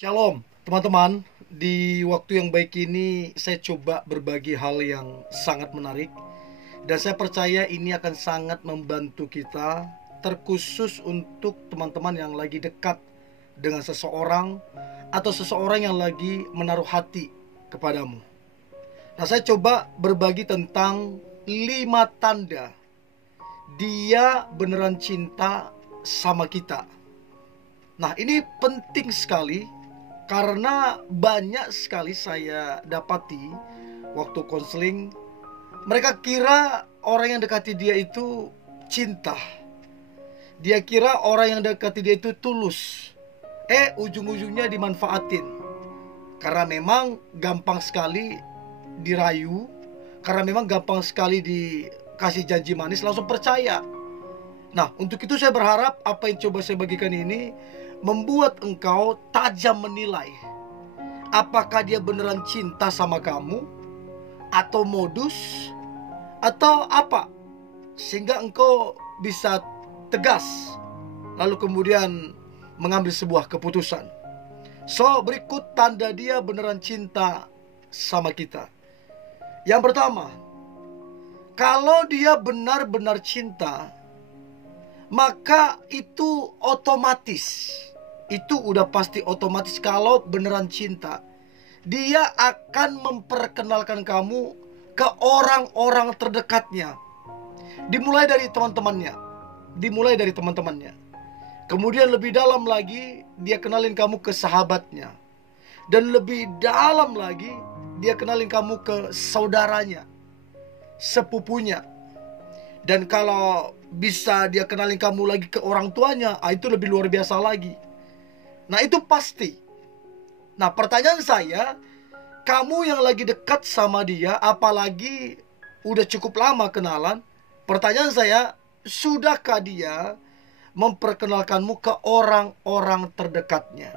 Shalom, teman-teman. Di waktu yang baik ini, saya coba berbagi hal yang sangat menarik, dan saya percaya ini akan sangat membantu kita, terkhusus untuk teman-teman yang lagi dekat dengan seseorang atau seseorang yang lagi menaruh hati kepadamu. Nah, saya coba berbagi tentang 5 tanda dia beneran cinta sama kita. Nah, ini penting sekali karena banyak sekali saya dapati waktu konseling, mereka kira orang yang dekati dia itu cinta. Dia kira orang yang dekati dia itu tulus. Ujung-ujungnya dimanfaatin. Karena memang gampang sekali dirayu, karena memang gampang sekali dikasih janji manis langsung percaya. Nah, untuk itu saya berharap apa yang coba saya bagikan ini membuat engkau tajam menilai apakah dia beneran cinta sama kamu, atau modus, atau apa, sehingga engkau bisa tegas lalu kemudian mengambil sebuah keputusan. So, berikut tanda dia beneran cinta sama kita. Yang pertama, kalau dia benar-benar cinta, maka itu otomatis, itu udah pasti otomatis. Kalau beneran cinta, dia akan memperkenalkan kamu ke orang-orang terdekatnya. Dimulai dari teman-temannya. Kemudian lebih dalam lagi, dia kenalin kamu ke sahabatnya. Dan lebih dalam lagi, dia kenalin kamu ke saudaranya, sepupunya. Dan kalau bisa dia kenalin kamu lagi ke orang tuanya, itu lebih luar biasa lagi. Nah, itu pasti. Nah, pertanyaan saya, kamu yang lagi dekat sama dia, apalagi udah cukup lama kenalan, pertanyaan saya, sudahkah dia memperkenalkanmu ke orang-orang terdekatnya?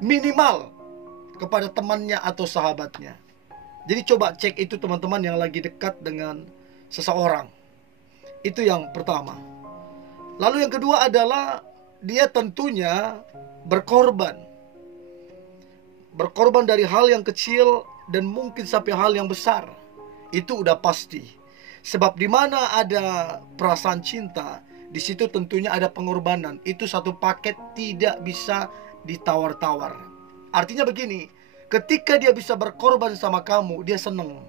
Minimal kepada temannya atau sahabatnya. Jadi coba cek itu teman-teman yang lagi dekat dengan seseorang. Itu yang pertama. Lalu yang kedua adalah dia tentunya berkorban. Berkorban dari hal yang kecil dan mungkin sampai hal yang besar. Itu udah pasti. Sebab di mana ada perasaan cinta, di situ tentunya ada pengorbanan. Itu satu paket, tidak bisa ditawar-tawar. Artinya begini, ketika dia bisa berkorban sama kamu, dia seneng,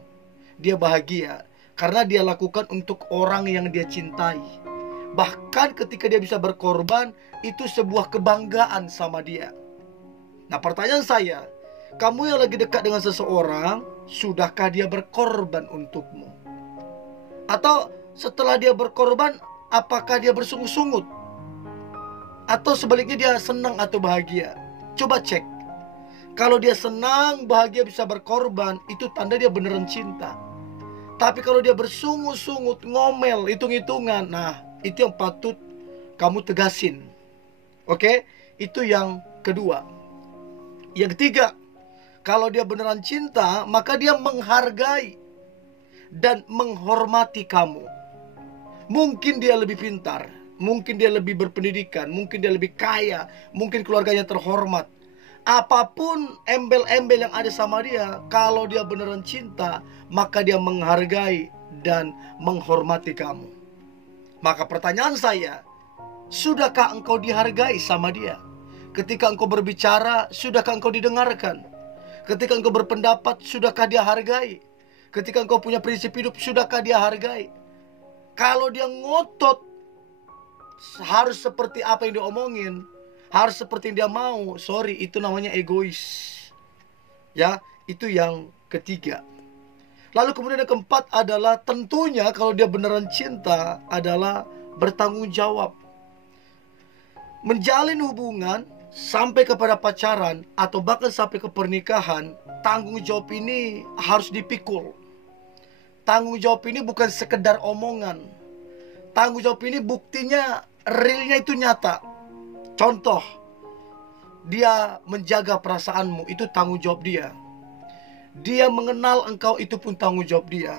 dia bahagia, karena dia lakukan untuk orang yang dia cintai. Bahkan ketika dia bisa berkorban, itu sebuah kebanggaan sama dia. Nah, pertanyaan saya, kamu yang lagi dekat dengan seseorang, sudahkah dia berkorban untukmu? Atau setelah dia berkorban, apakah dia bersungut-sungut? Atau sebaliknya dia senang atau bahagia? Coba cek. Kalau dia senang, bahagia, bisa berkorban, itu tanda dia beneran cinta. Tapi kalau dia bersungut-sungut, ngomel, hitung-hitungan, nah itu yang patut kamu tegasin. Oke? Itu yang kedua. Yang ketiga, kalau dia beneran cinta, maka dia menghargai dan menghormati kamu. Mungkin dia lebih pintar, mungkin dia lebih berpendidikan, mungkin dia lebih kaya, mungkin keluarganya terhormat. Apapun embel-embel yang ada sama dia, kalau dia beneran cinta, maka dia menghargai dan menghormati kamu. Maka pertanyaan saya, sudahkah engkau dihargai sama dia? Ketika engkau berbicara, sudahkah engkau didengarkan? Ketika engkau berpendapat, sudahkah dia hargai? Ketika engkau punya prinsip hidup, sudahkah dia hargai? Kalau dia ngotot harus seperti apa yang dia omongin, harus seperti yang dia mau, sorry, itu namanya egois. Ya, itu yang ketiga. Lalu kemudian yang keempat adalah tentunya kalau dia beneran cinta adalah bertanggung jawab. Menjalin hubungan sampai kepada pacaran atau bahkan sampai ke pernikahan, tanggung jawab ini harus dipikul. Tanggung jawab ini bukan sekedar omongan. Tanggung jawab ini buktinya, realnya itu nyata. Contoh, dia menjaga perasaanmu, itu tanggung jawab dia. Dia mengenal engkau, itu pun tanggung jawab dia.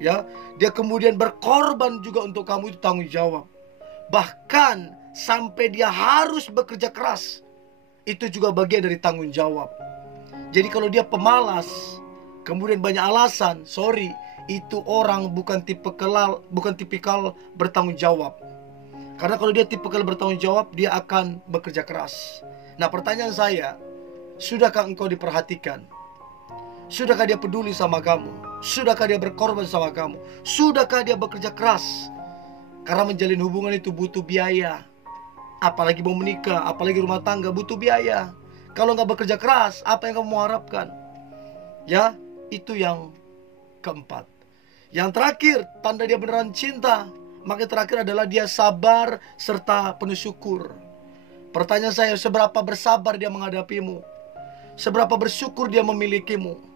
Ya, dia kemudian berkorban juga untuk kamu, itu tanggung jawab. Bahkan sampai dia harus bekerja keras itu juga bagian dari tanggung jawab. Jadi kalau dia pemalas, kemudian banyak alasan, sorry, itu orang bukan tipikal bertanggung jawab. Karena kalau dia tipikal bertanggung jawab, dia akan bekerja keras. Nah, pertanyaan saya, sudahkah engkau diperhatikan? Sudahkah dia peduli sama kamu? Sudahkah dia berkorban sama kamu? Sudahkah dia bekerja keras? Karena menjalin hubungan itu butuh biaya. Apalagi mau menikah, apalagi rumah tangga, butuh biaya. Kalau nggak bekerja keras, apa yang kamu harapkan? Ya, itu yang keempat. Yang terakhir, tanda dia beneran cinta. Maka terakhir adalah dia sabar serta penuh syukur. Pertanyaan saya, seberapa bersabar dia menghadapimu? Seberapa bersyukur dia memilikimu?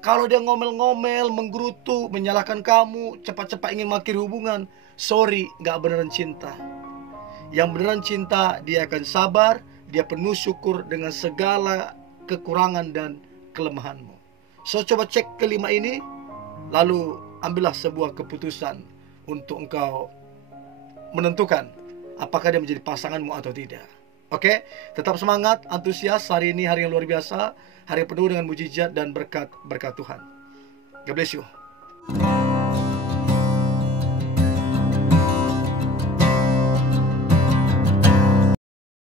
Kalau dia ngomel-ngomel, menggerutu, menyalahkan kamu, cepat-cepat ingin mengakhiri hubungan, sorry, nggak beneran cinta. Yang beneran cinta, dia akan sabar, dia penuh syukur dengan segala kekurangan dan kelemahanmu. So, coba cek kelima ini, lalu ambillah sebuah keputusan untuk engkau menentukan apakah dia menjadi pasanganmu atau tidak. Oke, tetap semangat, antusias. Hari ini hari yang luar biasa, hari penuh dengan mujizat dan berkat Tuhan. God bless you.